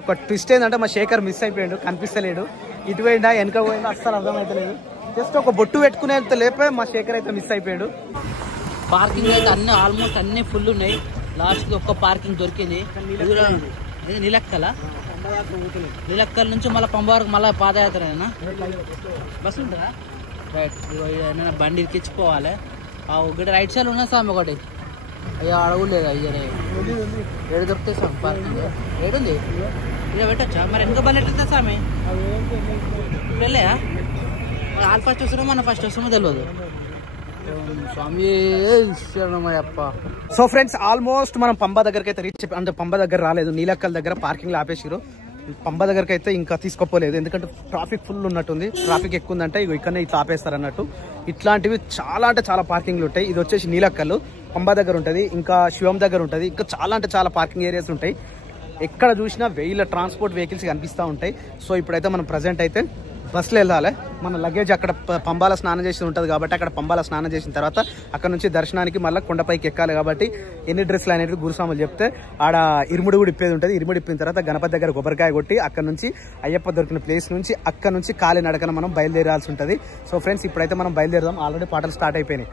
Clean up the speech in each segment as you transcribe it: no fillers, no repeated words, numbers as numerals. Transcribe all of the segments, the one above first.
ఒక ట్విస్ట్ ఏంటంటే మా శేఖర్ మిస్ అయిపోయాడు, కనిపిస్తలేడు. ఇటు పోయిందా వెనక పోయిందా అస్సలు అర్థమైతలేదు. జస్ట్ ఒక బొట్టు పెట్టుకునేంత లేపే మా శేఖర్ అయితే మిస్ అయిపోయాడు. పార్కింగ్ అయితే అన్ని ఆల్మోస్ట్ అన్ని ఫుల్ ఉన్నాయి. లాస్ట్కి ఒక్క పార్కింగ్ దొరికింది. నీలక్కల నుంచి మళ్ళీ పంబ వరకు మళ్ళీ పాదయాత్రనా బస్ ఉంటుందా? రైట్. ఏమైనా బండి ఎక్కించుకోవాలి. ఒకటి రైట్ సైడ్ ఉన్నా సార్ ఒకటి. అయ్యో అడగలేదు. అయ్యో ఏడు దొరుకుతాయి సార్ పార్కింగ్. ఏడుంది ఇక్కడ పెట్టచ్చా? మరి ఎంత బండి ఎట్లా సామె వెళ్ళయా? వాళ్ళు ఫస్ట్ వస్తున్నామో మన ఫస్ట్ వస్తామో తెలియదు. స్వామి అప్ప. సో ఫ్రెండ్స్ ఆల్మోస్ట్ మనం పంబ దగ్గరికి అయితే రీచ్. అంటే పంబ దగ్గర రాలేదు, నీలక్కల దగ్గర పార్కింగ్ లో ఆపేసారు. పంబ దగ్గరికి అయితే ఇంకా తీసుకోపోలేదు, ఎందుకంటే ట్రాఫిక్ ఫుల్ ఉన్నట్టుంది. ట్రాఫిక్ ఎక్కువ ఉందంటే ఇక్కడనే ఇట్లా ఆపేస్తారు అన్నట్టు. ఇట్లాంటివి చాలా అంటే చాలా పార్కింగ్లు ఉంటాయి. ఇది వచ్చేసి నీలక్కలు పంబ దగ్గర ఉంటుంది, ఇంకా శివం దగ్గర ఉంటుంది, ఇంకా చాలా అంటే చాలా పార్కింగ్ ఏరియాస్ ఉంటాయి. ఎక్కడ చూసినా వేల ట్రాన్స్పోర్ట్ వెహికల్స్ కనిపిస్తూ ఉంటాయి. సో ఇప్పుడైతే మనం ప్రజెంట్ అయితే బస్సులో వెళ్ళాలి. మన లగేజ్ అక్కడ పంబాల స్నానం చేసి ఉంటుంది కాబట్టి అక్కడ పంబాల స్నానం చేసిన తర్వాత అక్కడ నుంచి దర్శనానికి మళ్ళీ కొండపైకి ఎక్కాలి. కాబట్టి ఎన్ని డ్రెస్సులు అనేవి గురుస్వాములు చెప్తే ఆడ ఇరుముడి కూడా ఇప్పేది ఉంటుంది. ఇరుముడి ఇప్పిన తర్వాత గణపతి దగ్గర కొబ్బరికాయ కొట్టి అక్కడ నుంచి అయ్యప్ప దొరికిన ప్లేస్ నుంచి అక్కడ నుంచి కాలి నడకన మనం బయలుదేరాల్సి ఉంటుంది. సో ఫ్రెండ్స్ ఇప్పుడైతే మనం బయలుదేరదాం. ఆల్రెడీ పాటలు స్టార్ట్ అయిపోయినాయి.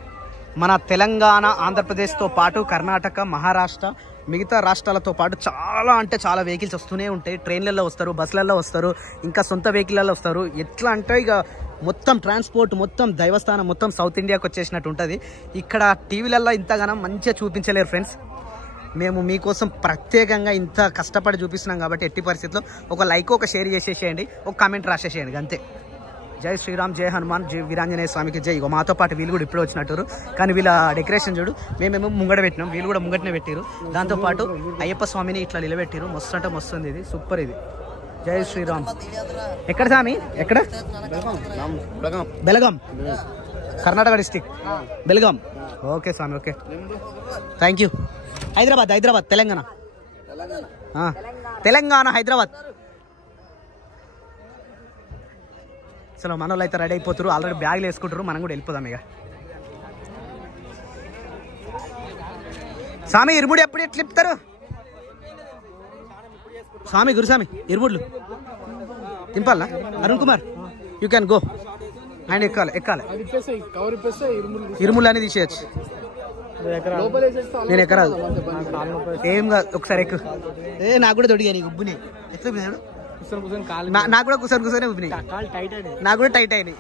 మన తెలంగాణ, ఆంధ్రప్రదేశ్తో పాటు కర్ణాటక, మహారాష్ట్ర, మిగతా రాష్ట్రాలతో పాటు చాలా అంటే చాలా వెహికల్స్ వస్తూనే ఉంటాయి. ట్రైన్లలో వస్తారు, బస్సులలో వస్తారు, ఇంకా సొంత వెహికల్లో వస్తారు. ఎట్లా అంటే ఇక మొత్తం ట్రాన్స్పోర్ట్, మొత్తం దైవస్థానం, మొత్తం సౌత్ ఇండియాకి వచ్చేసినట్టు ఉంటుంది. ఇక్కడ టీవీలలో ఇంతగానం మంచిగా చూపించలేరు ఫ్రెండ్స్. మేము మీకోసం ప్రత్యేకంగా ఇంత కష్టపడి చూపిస్తున్నాం కాబట్టి ఎట్టి పరిస్థితుల్లో ఒక లైక్, ఒక షేర్ చేసేసేయండి, ఒక కామెంట్ రాసేసేయండి అంతే. జై శ్రీరామ్, జై హనుమాన్, జై వీరాంజనేయ స్వామికి జై. ఇగో మాతో పాటు వీళ్ళు కూడా ఇప్పుడు వచ్చినట్టు. కానీ వీళ్ళ డెకరేషన్ చూడు, మేమేమో ముంగడ పెట్టినాం, వీళ్ళు కూడా ముంగటనే పెట్టారు. దాంతోపాటు అయ్యప్ప స్వామిని ఇట్లా నిలబెట్టారు. మస్తు అంటే మస్తు ఉంది, ఇది సూపర్. ఇది జై శ్రీరామ్. ఎక్కడ స్వామి? ఎక్కడ? బెలగాం, కర్ణాటక డిస్టిక్, బెలగాం. ఓకే స్వామి, okay, thank you. Hyderabad, Hyderabad, Telangana, Telangana, Hyderabad. అసలు మన వాళ్ళు అయితే రెడీ అయిపోతారు, ఆల్రెడీ బ్యాగ్లు వేసుకుంటారు. మనం కూడా వెళ్ళిపోదాం ఇక. స్వామి ఇరుముడు ఎప్పుడు ఎట్లా ఇప్పుతారు స్వామి? గురుస్వామి ఇరుముడులు తింపాలనా? Arun Kumar, you can go. ఆయన ఎక్కాలి, ఎక్కాలి. ఇరుముళ్ళు అని తీసేయచ్చు. నేను ఎక్కరాదు, ఏం కాదు, ఒకసారి ఎక్కు. నాకు కూడా తొడిగా నీకు ఉబ్బుని ఎట్లా నాకు కూడా కూర్చొని ఉబ్బినాయి, నాకు కూడా టైట్ అయినాయి.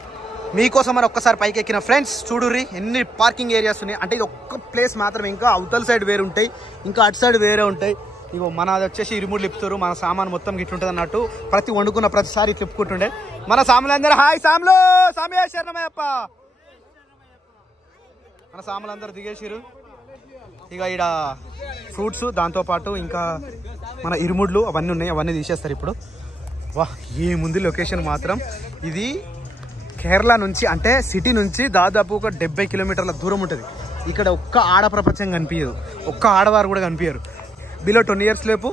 మీకోసం మరి ఒక్కసారి పైకి ఎక్కిన ఫ్రెండ్స్ చూడుర్రి ఎన్ని పార్కింగ్ ఏరియాస్ ఉన్నాయి. అంటే ఇది ఒక్క ప్లేస్ మాత్రమే, ఇంకా అవతల సైడ్ వేరే ఉంటాయి, ఇంకా అటు సైడ్ వేరే ఉంటాయి. ఇగో మనది వచ్చేసి ఇరుముడు లిప్పుతారు, మన సామాన్ మొత్తం ఇట్లుంటుంది అన్నట్టు. ప్రతి వండుకున్న ప్రతిసారి తిప్పుకుంటుండే మన సాములందరూ. హాయ్ సాములు, సామి శరణమయ్యప్ప. మన సాములందరూ దిగేసిరు. ఇక ఈడ ఫ్రూట్స్, దాంతోపాటు ఇంకా మన ఇరుముడ్లు అవన్నీ ఉన్నాయి, అవన్నీ తీసేస్తారు ఇప్పుడు. వా ఏముంది లొకేషన్ మాత్రం. ఇది కేరళ నుంచి, అంటే సిటీ నుంచి దాదాపు ఒక 70 కిలోమీటర్ల దూరం ఉంటుంది. ఇక్కడ ఒక్క ఆడ ప్రపంచం కనిపించదు, ఒక్క ఆడవారు కూడా కనిపించరు. బిలో 20 ఇయర్స్ లేపు,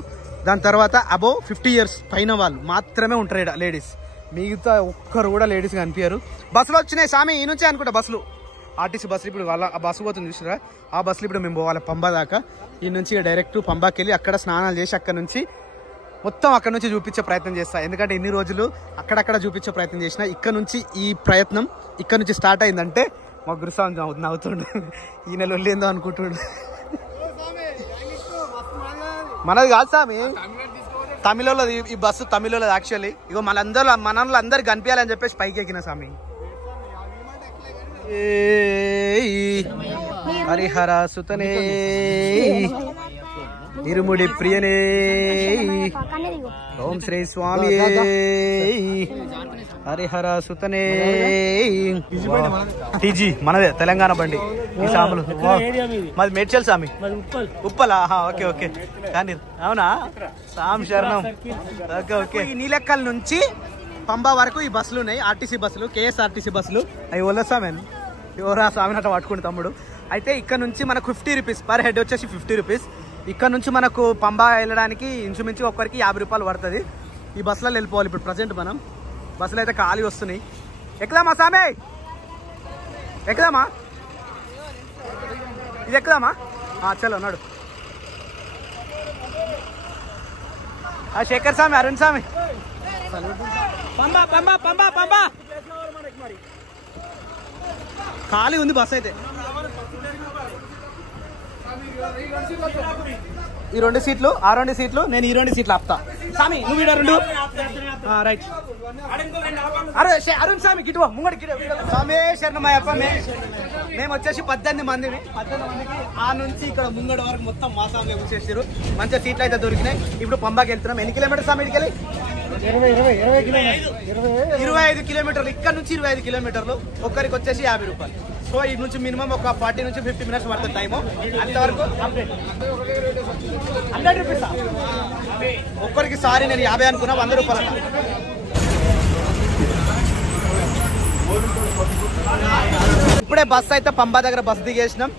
దాని తర్వాత అబోవ్ 50 ఇయర్స్ పైన వాళ్ళు మాత్రమే ఉంటారు ఇక్కడ లేడీస్. మిగతా ఒక్కరు కూడా లేడీస్ కనిపించరు. బస్సులు వచ్చినాయి స్వామి, ఈ నుంచే అనుకుంటా బస్సులు, ఆర్టీసీ బస్సులు. ఇప్పుడు వాళ్ళ ఆ బస్సు పోతుంది చూసారా, ఆ బస్సులు ఇప్పుడు మేము పోవాలి పంబా దాకా. ఈ నుంచి డైరెక్ట్ పంబాకి వెళ్ళి అక్కడ స్నానాలు చేసి అక్కడ నుంచి మొత్తం అక్కడ నుంచి చూపించే ప్రయత్నం చేస్తా. ఎందుకంటే ఇన్ని రోజులు అక్కడక్కడ చూపించే ప్రయత్నం చేసిన, ఇక్కడ నుంచి ఈ ప్రయత్నం ఇక్కడ నుంచి స్టార్ట్ అయిందంటే మా గురుస్వామి నవ్వుతుండు, ఈ నెల వెళ్ళేందో అనుకుంటుండు. మనది కాదు స్వామి, తమిళోళ్ళది ఈ బస్సు, తమిళోళ్ళది యాక్చువల్లీ. ఇగో మనలందరూ కనిపించాలని చెప్పేసి పైకి ఎక్కిన స్వామి. హరిహర సుతనే ఇరుముడి ప్రియనే ఓం శ్రీ స్వామి హరిహర సుతనే. టీజీ మనదే, తెలంగాణ బండి. ఈ సాములు మాది మేడ్చల్ స్వామి, ఉప్పలా? ఓకే ఓకే, కానీ అవునా సామ్ శరణం. Okay okay. ఈ నీలెక్కల నుంచి పంబా వరకు ఈ బస్సులు ఉన్నాయి, ఆర్టీసీ బస్సులు, కేఎస్ఆర్టీసీ బస్సులు. అవి వల్ల స్వామి అని ఎవరా స్వామిని అట్లా పట్టుకుంటు తమ్ముడు. అయితే ఇక్కడ నుంచి మనకు 50 రూపీస్ పర్ హెడ్ వచ్చేసి 50 రూపీస్. ఇక్కడ నుంచి మనకు పంబా వెళ్ళడానికి ఇంచుమించు ఒక్కరికి 50 రూపాయలు పడుతుంది. ఈ బస్సులలో వెళ్ళిపోవాలి. ఇప్పుడు ప్రజెంట్ మనం బస్సులు అయితే ఖాళీ వస్తున్నాయి. ఎక్కుదామా సామే? ఎక్కుదామా? ఇది ఎక్కుదామా? చలో అన్నాడు. శేఖర్ స్వామి, అరుణ్ స్వామి. పంబా పంబా పంబా పంబా ఖాళీ ఉంది బస్ అయితే. ఈ 2 సీట్లు, ఆ 2 సీట్లు, నేను ఈ 2 సీట్లు ఆపుతా. స్వామి నువ్వు ఈడ 2. రైట్. అరే అరుణ్ స్వామి గిట్టువా ముంగడి స్వామి శరణమయ్యప్ప. మేము వచ్చేసి 18 మందిని. 18 మందికి ఆ నుంచి ఇక్కడ ముంగడి వరకు మొత్తం మా స్వామి వచ్చేసారు. మంచిగా సీట్లు అయితే దొరికినాయి. ఇప్పుడు పంబాకి వెళ్తున్నాం. ఎన్ని కిలోమీటర్స్ స్వామి ఇటుకెళ్ళి? 25 కిలోమీటర్లు. ఇక్కడ నుంచి 25 కిలోమీటర్లు. ఒక్కరికి వచ్చేసి 50 రూపాయలు. సో ఈ నుంచి మినిమం ఒక 40 నుంచి 50 మినిట్స్ పడుతుంది టైము. అంతవరకు 100 రూపీస్ ఒక్కరికి. సారీ నేను 50 అనుకున్నా, 100 రూపాయలు. ఇప్పుడే బస్ అయితే పంబా దగ్గర బస్ దిగేసినాం.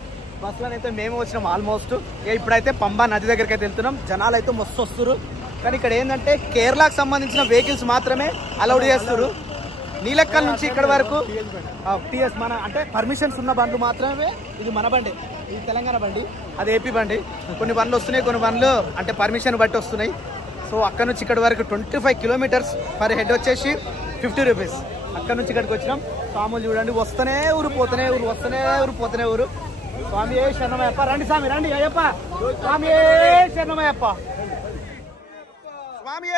బస్సులోనైతే మేము వచ్చినాం ఆల్మోస్ట్. ఇప్పుడైతే పంబా నది దగ్గరికి అయితే వెళ్తున్నాం. జనాలు అయితే మస్తు వస్తున్నారు. కానీ ఇక్కడ ఏంటంటే కేరళకు సంబంధించిన వెహికల్స్ మాత్రమే అలౌడ్ చేస్తారు. నీలక్కల్ నుంచి ఇక్కడ వరకు టీఎస్ మన అంటే పర్మిషన్స్ ఉన్న బండ్లు మాత్రమే. ఇది మన బండి, ఇది తెలంగాణ బండి, అది ఏపీ బండి. కొన్ని బండ్లు వస్తున్నాయి, కొన్ని బండ్లు అంటే పర్మిషన్ బట్టి వస్తున్నాయి. సో అక్కడ నుంచి ఇక్కడ వరకు 25 కిలోమీటర్స్ పర్ హెడ్ వచ్చేసి 50 రూపీస్. అక్కడ నుంచి ఇక్కడికి వచ్చినాం. స్వాములు చూడండి వస్తూనే ఊరు, పోతూనే ఊరు, వస్తూనే ఊరు, పోతూనే ఊరు. స్వామి శరణమయ్యప్ప. రండి స్వామి రండి అయ్యప్ప. స్వామి శరణమయ్యప్ప. స్వామి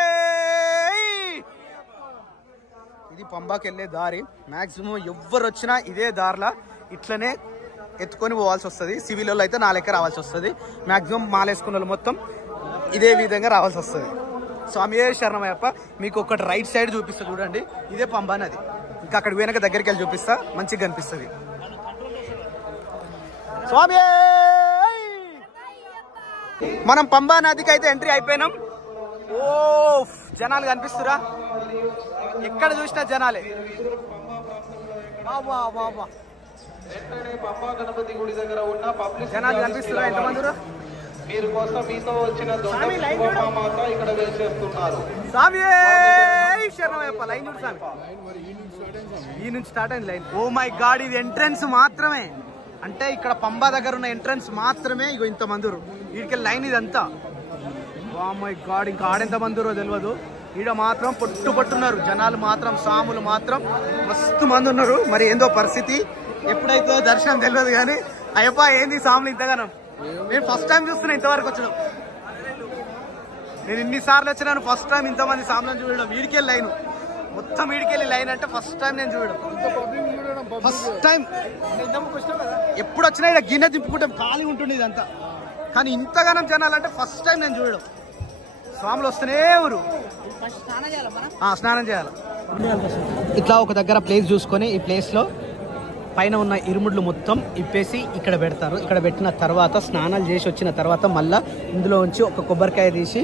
ఇది పంబాకి వెళ్ళే దారి. మాక్సిమం ఎవరు వచ్చినా ఇదే దారిలా ఇట్లనే ఎత్తుకొని పోవాల్సి వస్తుంది. సివిల్ వాళ్ళు అయితే 4 రావాల్సి వస్తుంది. మాక్సిమం మాలేసుకున్న వాళ్ళు మొత్తం ఇదే విధంగా రావాల్సి వస్తుంది. స్వామి శరణమయ్యప్ప. మీకు ఒకటి రైట్ సైడ్ చూపిస్తా చూడండి, ఇదే పంబా నది. ఇంకా అక్కడికి వెనక దగ్గరికి వెళ్ళి చూపిస్తా, మంచిగా కనిపిస్తుంది. స్వామి మనం పంబా నదికి అయితే ఎంట్రీ అయిపోయినాం. ఓ జనాలు కనిపిస్తురా, ఎక్కడ చూసినా జనాలే. జనాలు కనిపిస్తురా ఎంతమంది? మీరు కోసం మీతో వచ్చిన ఇక్కడ వేసేస్తున్నారు. స్వామి శరణమయ్యప్ప. లైన్ చూడు స్వామి, ఈ నుంచి స్టార్ట్ అయింది లైన్. ఓ మై గాడ్, ఇది ఎంట్రన్స్ మాత్రమే. అంటే ఇక్కడ పంబా దగ్గర ఉన్న ఎంట్రన్స్ మాత్రమే. ఇగో ఇంతమంది వీడికి లైన్ ఇదంతా. ఓ మై గాడ్, ఇంకా ఆడెంత మంది తెలియదు. ఈడ మాత్రం పట్టున్నారు జనాలు మాత్రం, స్వాములు మాత్రం మస్తు మంది ఉన్నారు. మరి ఏందో పరిస్థితి, ఎప్పుడైతే దర్శనం తెలియదు. కానీ అయ్యప్ప ఏంది స్వాములు ఇంతగానం? నేను ఫస్ట్ టైం చూస్తున్నా ఇంతవరకు వచ్చడం. నేను ఇన్నిసార్లు వచ్చినాను, ఫస్ట్ టైం ఇంతమంది స్వాములను చూడడం. వీడికెళ్ళి లైన్ మొత్తం, వీడికెళ్ళి లైన్ అంటే ఫస్ట్ టైం నేను చూడడం. ఫస్ట్ టైం ఎప్పుడు వచ్చినా ఇక్కడ గిన్నె దింపుకుంటే ఖాళీ ఉంటుంది ఇదంతా. కానీ ఇంతగానం జనాలంటే ఫస్ట్ టైం నేను చూడడం. స్వాములు వస్తూనే ఊరు. స్నానం చేయాలి. ఇట్లా ఒక దగ్గర ప్లేస్ చూసుకొని ఈ ప్లేస్లో పైన ఉన్న ఇరుముడ్లు మొత్తం ఇప్పేసి ఇక్కడ పెడతారు. ఇక్కడ పెట్టిన తర్వాత స్నానాలు చేసి వచ్చిన తర్వాత మళ్ళీ ఇందులో ఉంచి ఒక కొబ్బరికాయ తీసి,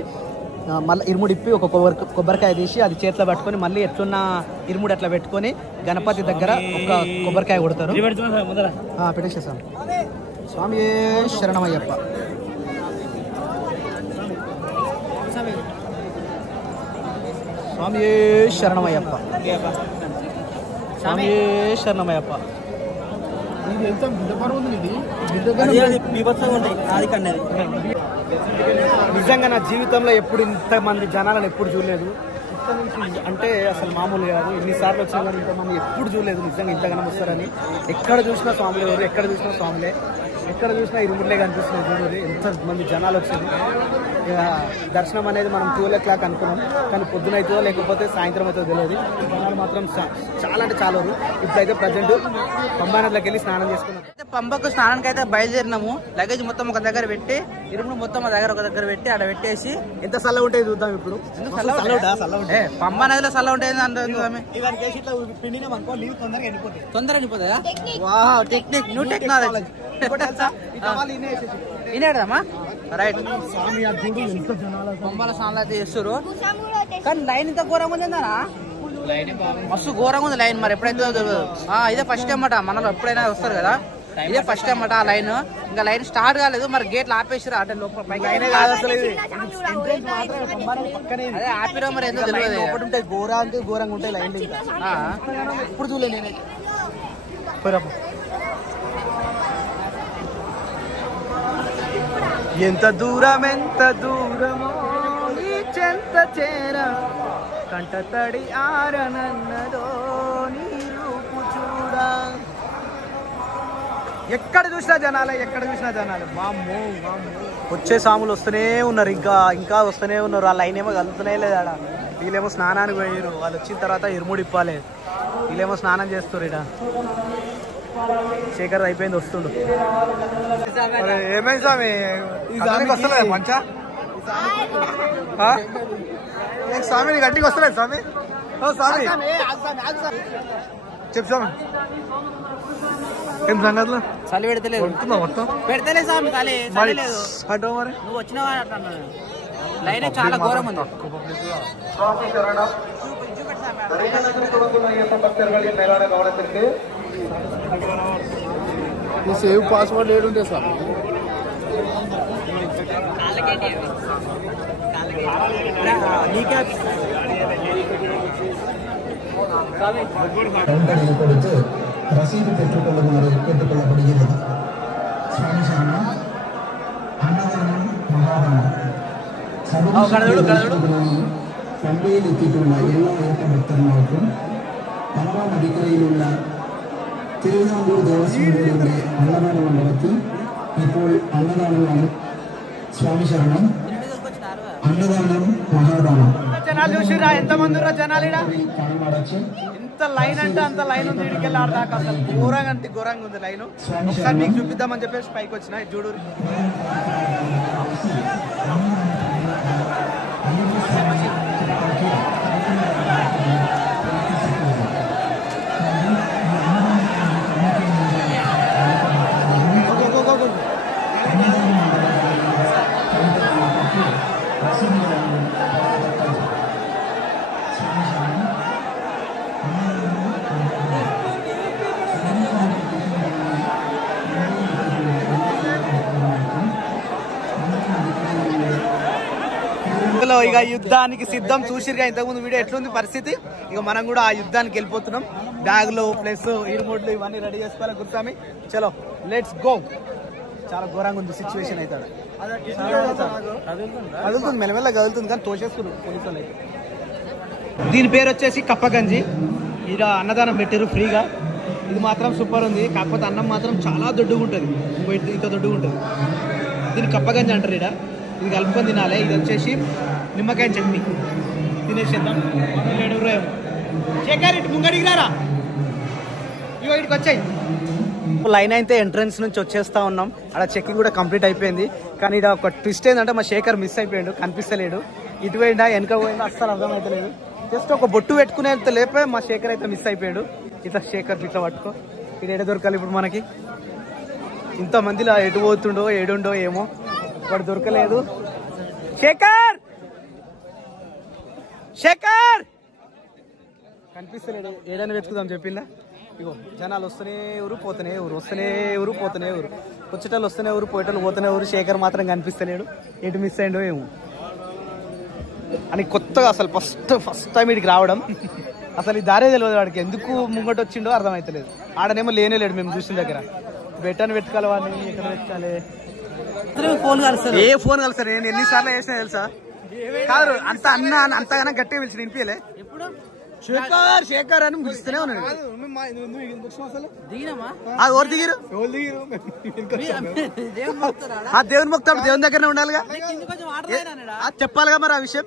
మళ్ళీ ఇరుముడు ఇప్పి ఒక కొబ్బరికాయ తీసి అది చేతిలో పట్టుకొని మళ్ళీ ఎట్లున్న ఇరుముడు అట్లా పెట్టుకొని గణపతి దగ్గర ఒక కొబ్బరికాయ కొడతారు. పెట్టేసేసాం. స్వామి శరణమయ్యప్ప. స్వామి శరణమయ్యప్ప. స్వామి శరణమయ్యప్ప. నిజంగా నా జీవితంలో ఎప్పుడు ఇంతమంది జనాలను ఎప్పుడు చూడలేదు. అంటే అసలు మామూలు కాదు. ఎన్నిసార్లు వచ్చినా కానీ ఇంతమంది ఎప్పుడు చూడలేదు. నిజంగా ఇంతగానం వస్తారని. ఎక్కడ చూసినా స్వాములు ఎవరు, ఎక్కడ చూసినా స్వాములే, ఎక్కడ చూసినా ఇరుములే కనిపిస్తున్నాయి. చూడండి ఎంతమంది జనాలు వచ్చింది. ఇక దర్శనం అనేది మనం 12 o'clock అనుకున్నాం, కానీ పొద్దున అవుతుందో లేకపోతే సాయంత్రం అవుతుందో తెలియదు. జనాలు మాత్రం చాలా అంటే చాలా. ఇప్పుడైతే ప్రజెంట్ పంబా నదిలోకి వెళ్ళి స్నానం చేసుకున్నాం. పంబకు స్నానానికి అయితే బయలుదేరినాము. లగేజ్ మొత్తం ఒక దగ్గర పెట్టి, ఇరుముడు మొత్తం ఒక దగ్గర పెట్టి అక్కడ పెట్టేసి ఎంత చల్లగా ఉంటాయి చూద్దాం. ఇప్పుడు పంబా నదిలో చల్ల ఉంటాయి తొందరగా వెళ్ళిపోతాయా? Wow, technique, new technology. వినేడదమ్మా. రైట్. పంబాల స్నానాలు అయితే చేస్తారు. కానీ లైన్ ఇంత ఘోరంగా ఉంది అన్నారా? మస్తు ఘోరంగా ఉంది లైన్. మరి ఎప్పుడైతే ఇదే ఫస్ట్ టైం అన్నమాట. మనలో ఎప్పుడైనా వస్తారు కదా, ఇదే ఫస్ట్ టైం అన్నమాట. ఆ లైన్ ఇంకా లైన్ స్టార్ట్ కాలేదు. మరి గేట్లు ఆపేసారు. అంటే లోపల పైకి అయినా కాదు అసలు. అదే ఆపిరో మరి ఎందుకు తెలియదు. ఉంటాయి ఘోరంగా ఉంటాయి లైన్. ఇప్పుడు చూడలేదు నేనైతే. ఎంత దూరం, ఎంత దూరమో ఈ చెంత చేర కంట తడి ఆరనన్నదో నీ రూపు చూడా. ఎక్కడ చూసినా జనాలే, ఎక్కడ చూసినా జనాలే. వామ్మో వచ్చే సాములు వస్తూనే ఉన్నారు, ఇంకా వస్తూనే ఉన్నారు. ఆ లైన్ ఏమో కలుగుతూనే లేదు ఆడ. వీళ్ళేమో స్నానానికి పోయారు, వాళ్ళు వచ్చిన తర్వాత ఇరుముడి ఇప్పాలి, వీళ్ళేమో స్నానం చేస్తారు. ఇడ శేఖర్ అయిపోయింది, వస్తుండు. ఏమైంది స్వామి వస్తలేదు మంచా? స్వామి నీకు గట్టికి వస్తలేదు స్వామి? స్వామి చెప్పు స్వామి, ఏం సంగతులు? చలి పెడతలేదు మొత్తం పెడతలే స్వామి, చలి లేదు. అంటో మరి నువ్వు వచ్చినావా లైన్ చాలా ఘోరం ఉంది. సేవ్ పాస్వర్డ్ ఏడుంటే సార్ கொடுத்து ரசீது பெற்றுக்கொள்ளுமாறு கேட்டுக்கொள்ளப்படுகிறது. சுவாமி சரணம். அன்னதானம் மகாதானம். பம்பையில் எத்திட்டுள்ள எல்லா இயக்க பக்தர்களுக்கும் பம்பா நதிக்கரையில் உள்ள திருவிதாங்கூர் தேவஸ்வாமிகளுடைய அன்னதான மண்டபத்தில் ഇപ്പോൾ అన్నదానం. స్వామి శరణం. అన్నదానం మహాదానం. జనాలు చూసిరా ఎంతమంది ఉన్నారు జనాలు? ఎంత లైన్ అంటే అంత లైన్ ఉంది. ఇడికి వెళ్ళి ఆడదాకా అసలు ఘోరంగా అంటే ఘోరంగా ఉంది లైన్. ఒకసారి మీకు చూపిద్దామని చెప్పేసి పైకి వచ్చిన చూడు. ఇక యుద్ధానికి సిద్ధం. చూసిరుగా ఇంతకుముందు వీడియో ఎట్లుంది పరిస్థితి. ఇక మనం కూడా ఆ యుద్ధానికి వెళ్ళిపోతున్నాం. బ్యాగులు ప్లస్ ఇరుముడ్లు ఇవన్నీ రెడీ చేసుకోవాలి. గుర్తామి చలో లెట్స్ గో. చాలా ఘోరంగా ఉంది సిచ్యువేషన్ అయితే. కదులుతుంది, మెల్లమెల్ల కదులుతుంది, కానీ తోసేస్తున్నారు పోలీసులు అయితే. దీని పేరు వచ్చేసి కప్పగంజి. ఇక్కడ అన్నదానం పెట్టారు ఫ్రీగా. ఇది మాత్రం సూపర్ ఉంది, కాకపోతే అన్నం మాత్రం చాలా దొడ్డుగా ఉంటుంది, ఇంత దొడ్డుగా ఉంటుంది. దీన్ని కప్పగంజి అంటారు. ఇక్కడ ఇది కలుపుకొని తినాలి. ఇది వచ్చేసి నిమ్మకాయ చట్నీ. తినేసేద్దాం. శేఖర్ ఇటు ముంగడికి రారా, ఇగో ఇటుకి వచ్చాయి. లైన్ అయితే ఎంట్రన్స్ నుంచి వచ్చేస్తా ఉన్నాం. అక్కడ చెకింగ్ కూడా కంప్లీట్ అయిపోయింది. కానీ ఇక్కడ ఒక ట్విస్ట్ ఏంటంటే మా శేఖర్ మిస్ అయిపోయాడు, కనిపిస్తలేడు. ఇటు పోయిందా వెనక పోయిందా అస్సలు అర్థమవుతలేదు. జస్ట్ ఒక బొట్టు పెట్టుకునేంత లేపే మా శేఖర్ అయితే మిస్ అయిపోయాడు. ఇట్లా శేఖర్ ఇట్లా పట్టుకో. ఇది ఎడ దొరకాలి ఇప్పుడు మనకి? ఇంతమందిలో ఎటు పోతుండో ఏడుండో ఏమో, వాడు దొరకలేదు. శేఖర్ శేఖర్ కనిపిస్తలేడు. ఏడైనా వెతుకుదాం చెప్పిందా? ఇగో జనాలు వస్తూనే ఎవరు పోతూనే ఎవరు, వస్తూనే ఎవరు పోతూనే ఎవరు, వచ్చేటోళ్ళు వస్తూనే ఎవరు, పోయేటోళ్ళు పోతూనే ఎవరు. శేఖర్ మాత్రం కనిపిస్తలేడు. ఎటు మిస్ అయ్యిండో ఏమో అని కొత్తగా అసలు ఫస్ట్ టైం ఇడికి రావడం. అసలు ఈ దారే తెలియదు వాడికి, ఎందుకు ముంగట వచ్చిండో అర్థమవుతలేదు. ఆడనేమో లేనే లేడు మేము చూసిన దగ్గర. బెట్టని వెతకాలి వాడిని, ఎక్కడ వెతకాలి? ఫోన్ కలుస్తారు. ఏ ఫోన్ కలుస్తారు? నేను ఎన్నిసార్లు వేసినా తెలుసా? కాదు అంత అన్న అంతగానో గట్టిగా పిలిచి వినిపించలే. ఎప్పుడు శేఖర్ శేఖర్ అని పిలుస్తూనే ఉన్నాడు. ఎవరు దిగిరు? ఆ దేవుని మొక్తాడు, దేవుని దగ్గరనే ఉండాలిగా, చెప్పాలిగా మరి ఆ విషయం.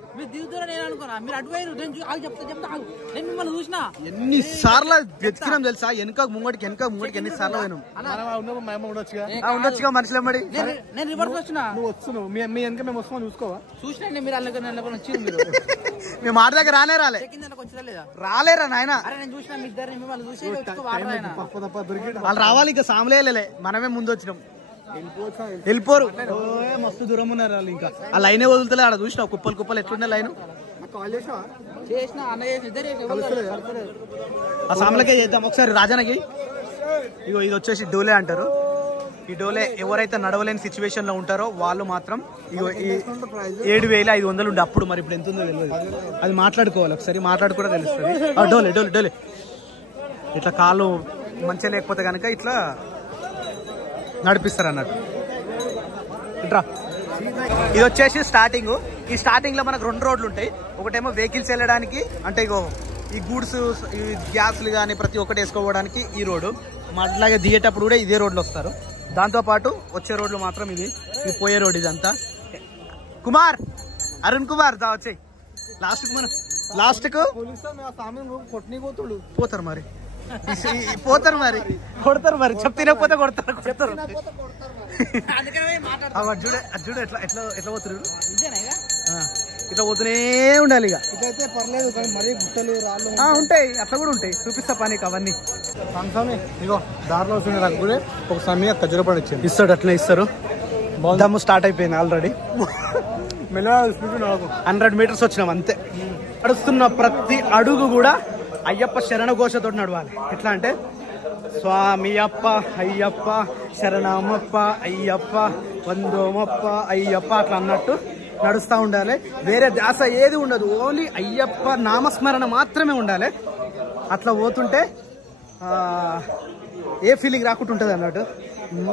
ఎన్నిసార్లు వెతికినాం తెలుసా? వెనుక ముంగడికి ఎన్నిసార్లు పోయినాం. ఉండొచ్చుగా మనుషులు మరి. నేను రివర్స్ వచ్చినా, నువ్వు వస్తున్నావు, మీ వెనక మేము వస్తామని చూసుకోవా? చూసినండి మీరు వచ్చి మేము ఆడ దగ్గర రాలే రాలేరా నాయన. వాళ్ళు రావాలి, ఇక సాములే మనమే ముందు వచ్చినాం. వెళ్ళిపోరు, మస్తు దూరం ఉన్నారు వాళ్ళు. ఇంకా ఆ లైనే వదులుతలే. ఆడ చూసినా కుప్పలు కుప్పలు ఎట్లుండే లైన్. ఆ సాములకే చేద్దాం ఒకసారి రాజానకి. ఇగో ఇది వచ్చేసి డోలే అంటారు. ఈ డోలే ఎవరైతే నడవలేని సిచ్యువేషన్ లో ఉంటారో వాళ్ళు మాత్రం ఇగో ఈ 7,500 ఉండే అప్పుడు. మరి ఇప్పుడు ఎంత ఉందో తెలియదు, అది మాట్లాడుకోవాలి ఒకసారి, మాట్లాడుకుంటే తెలుస్తుంది. డోలే డోలే డోలే ఇట్లా కాళ్ళు మంచిగా లేకపోతే కనుక ఇట్లా నడిపిస్తారు అన్నట్టు. ఇట్రా ఇది వచ్చేసి స్టార్టింగ్. ఈ స్టార్టింగ్ లో మనకు 2 రోడ్లు ఉంటాయి. ఒకటేమో వెహికల్స్ వెళ్ళడానికి, అంటే ఇగో ఈ గూడ్స్ ఈ గ్యాస్లు కానీ ప్రతి ఒక్కటి వేసుకోవడానికి ఈ రోడ్డు. అట్లాగే దిగేటప్పుడు కూడా ఇదే రోడ్లు వస్తారు. దాంతో పాటు వచ్చే రోడ్లు మాత్రం ఇది పోయే రోడ్. ఇదంతా కుమార్ అరుణ్ కుమార్ దా వచ్చాయి లాస్ట్ కు పోతారు మరి కొడతారు మరి తినకపోతే కొడతారు. చూడు ఎట్లా ఎట్లా ఎట్లా పోతున్నారు, ఇట్లా పోతూనే ఉండాలి. ఇక ఇదైతే పర్లేదు కానీ మరీ గుట్టలు రాళ్ళు ఉంటాయి, అట్లా కూడా ఉంటాయి. చూపిస్తా పనికి అవన్నీ. ఇగో దారిలో వస్తుంది నాకు కూడా ఒక సమయం ఖర్జూర పండు ఇచ్చింది. ఇస్తాడు, అట్లా ఇస్తారు. దమ్ము స్టార్ట్ అయిపోయింది ఆల్రెడీ. 100 మీటర్స్ వచ్చినాం అంతే. నడుస్తున్న ప్రతి అడుగు కూడా అయ్యప్ప శరణ ఘోషతో నడవాలి. ఎట్లా అంటే స్వామి అప్ప అయ్యప్ప శరణమప్ప అయ్యప్ప వందోమప్ప అయ్యప్ప అట్లా అన్నట్టు నడుస్తూ ఉండాలి. వేరే ధ్యాస ఏది ఉండదు, ఓన్లీ అయ్యప్ప నామస్మరణ మాత్రమే ఉండాలి. అట్లా పోతుంటే ఏ ఫీలింగ్ రాకుండా ఉంటుంది అన్నట్టు.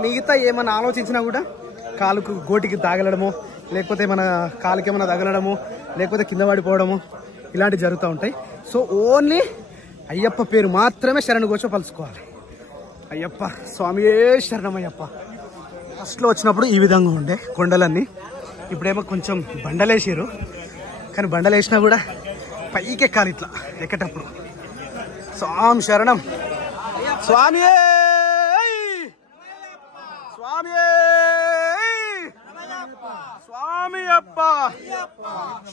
మిగతా ఏమన్నా ఆలోచించినా కూడా కాలుకు గోటికి తాగలడము, లేకపోతే మన కాలుకి ఏమైనా తగలడము, లేకపోతే కింద పడిపోవడము ఇలాంటివి జరుగుతూ ఉంటాయి. సో ఓన్లీ అయ్యప్ప పేరు మాత్రమే శరణ ఘోష పలుచుకోవాలి. అయ్యప్ప స్వామియే శరణమయ్యప్ప. ఫస్ట్లో వచ్చినప్పుడు ఈ విధంగా ఉండే కొండలన్నీ, ఇప్పుడేమో కొంచెం బండలేసారు. కానీ బండలేసినా కూడా పైకి ఎక్కాలి ఇట్లా ఎక్కేటప్పుడు. స్వామి శరణం, స్వామియే స్వామియే స్వామి అప్ప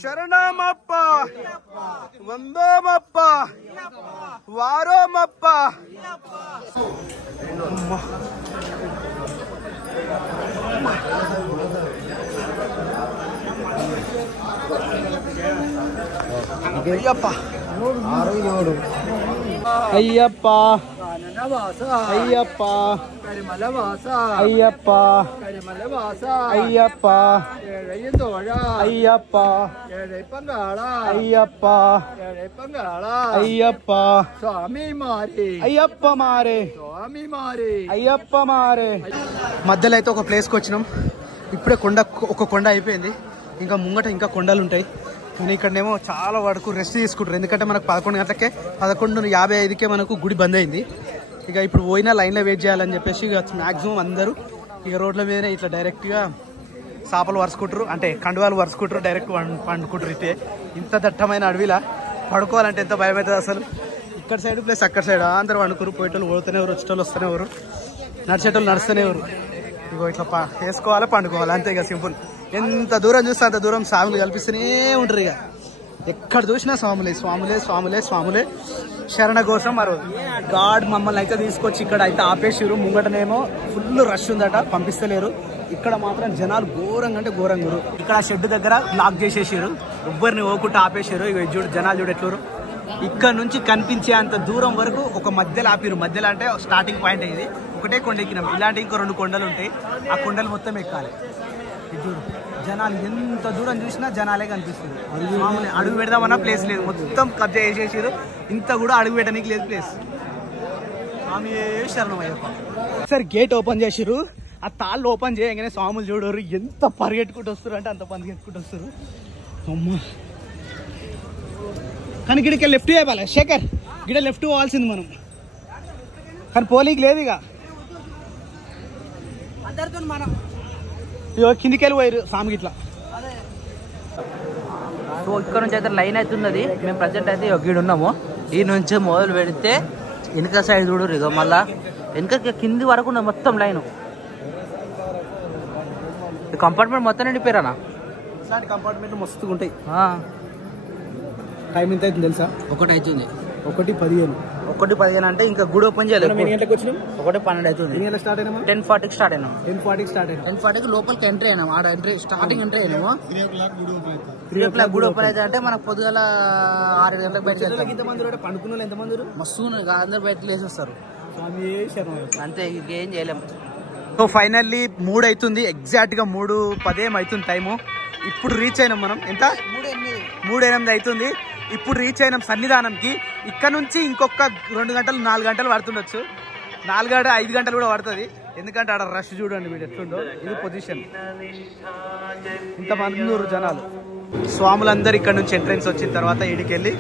శరణమప్ప వందోమప్ప వారోమప్ప. అయ్యప్ప అయ్యప్ప అయ్యప్ప అయ్యప్ప అయ్యప్ప అయ్యప్ప అయ్యప్ప అయ్యప్ప స్వామి మారే అయ్యప్ప మారే స్వామి మారే అయ్యప్ప మారే. మధ్యలో అయితే ఒక ప్లేస్కి వచ్చినాం. ఇప్పుడే ఒక కొండ అయిపోయింది, ఇంకా ముంగట ఇంకా కొండలు ఉంటాయి. కానీ ఇక్కడనేమో చాలా వరకు రెస్ట్ తీసుకుంటారు. ఎందుకంటే మనకు 11 గంటలకే 11:55కే మనకు గుడి బంద్ అయింది. ఇక ఇప్పుడు పోయినా లైన్లో వెయిట్ చేయాలని చెప్పేసి ఇక మ్యాక్సిమం అందరూ ఇక రోడ్ల మీదనే ఇట్లా డైరెక్ట్గా చేపలు వరుసుకుంటారు, అంటే కండువాలు వరుసుకుంటారు, డైరెక్ట్ పండుకుంటారు. ఇటే ఇంత దట్టమైన అడవిలా పడుకోవాలంటే ఎంత భయం అవుతుంది అసలు. ఇక్కడ సైడ్ ప్లస్ అక్కడ సైడ్ అందరూ వండుకురు. పోయేటోళ్ళు పోతూనే ఎవరు, వచ్చేటోళ్ళు వస్తూనే ఎవరు, నడిచేటోళ్ళు నడుస్తూనే ఎవరు. ఇగో ఇట్లా వేసుకోవాలి, పండుకోవాలి, అంతే. ఇక సింపుల్. ఎంత దూరం చూస్తే అంత దూరం స్వాములు కల్పిస్తూనే ఉంటారు. ఇక ఎక్కడ చూసినా స్వాములే స్వాములే స్వాములే స్వాములే శరణ కోసం. మరో గాడ్ మమ్మల్ని అయితే తీసుకొచ్చి ఇక్కడ అయితే ఆపేసిరు. ముంగటనేమో ఫుల్ రష్ ఉందట, పంపిస్తలేరు. ఇక్కడ మాత్రం జనాలు ఘోరంగా అంటే ఘోరంగా. ఇక్కడ షెడ్ దగ్గర లాక్ చేసేసారు, ఎవ్వరిని ఓకుంటా ఆపేసారు. ఇక చూడు జనాలు చూడు ఎట్లరు. ఇక్కడ నుంచి కనిపించే అంత దూరం వరకు ఒక మధ్యలో ఆపిరు. మధ్యలో అంటే స్టార్టింగ్ పాయింట్ ఇది. ఒకటే కొండ ఎక్కినాం. ఇలాంటి ఇంకో 2 కొండలు ఉంటాయి. ఆ కొండలు మొత్తం ఎక్కాలి. చూడు జనాలు ఎంత దూరం చూసినా జనాలే కనిపిస్తుంది. మామూలు అడుగు పెడదామన్నా ప్లేస్ లేదు, మొత్తం కబ్జా చేసేసారు. ఇంత కూడా అడుగు పెట్టడానికి లేదు ప్లేస్. స్వామి శరణం అయ్యప్ప. సరే గేట్ ఓపెన్ చేసిరు. ఆ తాళ్ళు ఓపెన్ చేయగానే స్వాములు చూడరు ఎంత పరిగెట్టుకుంటూ వస్తారు అంటే అంత పరిగెట్టుకుంటూ వస్తారు. అమ్మ కానీ గిడికి లెఫ్ట్ చేయవాలి శేఖర్, గిడ లెఫ్ట్ పోవాల్సింది మనం. కానీ పోలీకి లేదు. ఇక అందరితో మనం కిందికి వెళ్ళి పోయారు స్వామికి ఇట్లా. సో ఇక్కడ నుంచి అయితే లైన్ అవుతున్నది. మేము ప్రజెంట్ అయితే గీడు ఉన్నాము. ఈ నుంచి మొదలు పెడితే వెనక సైడ్ చూడరు. ఇక మళ్ళా వెనక కింది వరకు ఉన్నది మొత్తం లైన్. కంపార్ట్మెంట్ మొత్తం నిండిపోయారా? ఇట్లాంటి కంపార్ట్మెంట్ మస్తుగా ఉంటాయి. టైం ఎంత అవుతుంది తెలుసా? 1 అవుతుంది. 1:15. 1:15 అంటే ఇంకా గుడి ఓపెన్ చేయలేదు. 1:12 అవుతుంది. 10:40కి స్టార్ట్ అయినాం. 10:40కి లోపలికి ఎంట్రీ అయినాం. ఆడ ఎంట్రీ స్టార్టింగ్ ఎంట్రీ అయినాము. 3 o'clock గుడి ఓపెన్ అయితే అంటే మనకు పొద్దుగల 6 గంటలకు బయటకు వెళ్తాం. పండుకున్న ఎంతమంది మస్తు అందరు బయటకు లేసేస్తారు. అంతే, ఇంకేం చేయలేము. సో ఫైనల్లీ 3 అవుతుంది. ఎగ్జాక్ట్ గా 3:10 అవుతుంది టైము. ఇప్పుడు రీచ్ అయినాం మనం. ఎంత? 3:08 అవుతుంది. ఇప్పుడు రీచ్ అయినాం సన్నిధానంకి. ఇక్కడ నుంచి ఇంకొక 2 గంటలు 4 గంటలు పడుతుండొచ్చు. 5 గంటలు కూడా పడుతుంది. ఎందుకంటే ఆడ రష్ చూడండి మీరు ఎట్లుండో. ఇది పొజిషన్, ఇంతమంది జనాలు. స్వాములందరూ ఇక్కడ నుంచి ఎంట్రెన్స్ వచ్చిన తర్వాత ఇడికెళ్ళి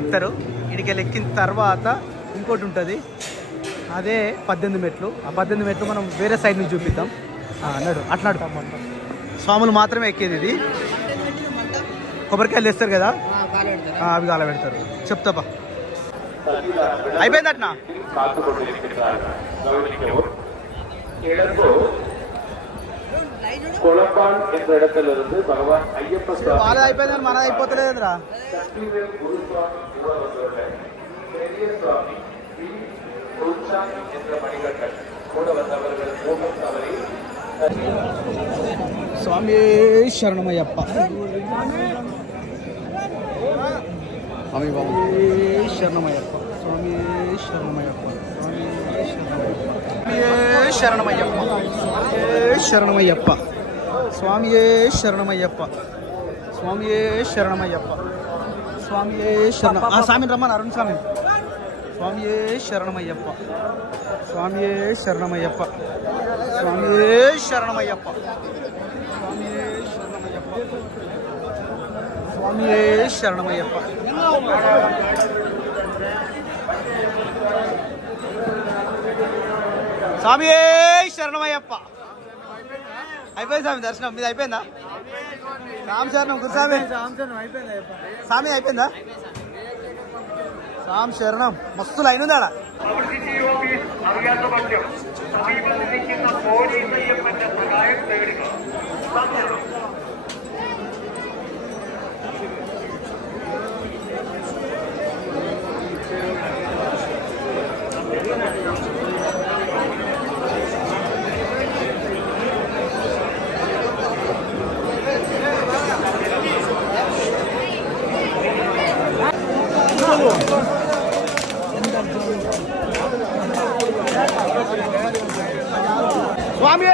ఎక్కుతారు. ఇడికెళ్ళి ఎక్కిన తర్వాత ఇంకోటి ఉంటుంది, అదే 18 మెట్లు. ఆ 18 మెట్లు మనం వేరే సైడ్ నుంచి చూపిద్దాం అన్నాడు. అట్లాడు స్వాములు మాత్రమే ఎక్కేది ఇది. కొబ్బరికాయలు వేస్తారు కదా, అవి కాల పెడతారు. చెప్తాపా అయిపోయింది అట్నా. వాళ్ళది అయిపోయిందని మనది అయిపోతలేదురా. స్వామి శరణమయ్యప్ప, స్వామి శరణమయ్యప్ప, స్వామి శరణమయ్యప్ప, శరణమయ్యప్ప, శరణమయ్యప్ప, స్వామి శరణమయ్యప్ప, స్వామి శరణమయ్యప్ప, స్వామి శరణ. స్వామిని రమ్మని అరుణ్ స్వామి. స్వామి శరణమయ్యప్ప, స్వామి శరణమయ్యప్ప, స్వామి శరణమయ్యప్ప, స్వామి శరణమయ్యప్ప, స్వామి శరణమయ్యప్ప. స్వామి శరణమయ్యప్ప. అయిపోయింది స్వామి దర్శనం. మీద అయిపోయిందా? రామ్ శరణం గురుస్వామి. స్వామి అయిపోయిందా? రామ్ శరణం. మస్తు లైన్ ఉంది ఆడ. స్వామి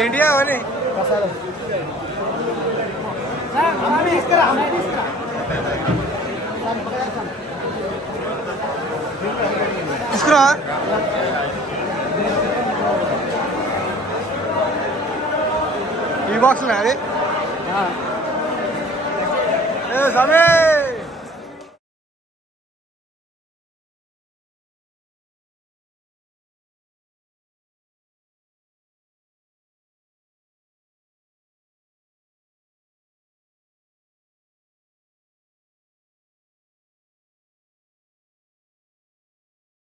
ఏంటి అవని తీసుకురా. ఈ బాక్స్ అది సమయ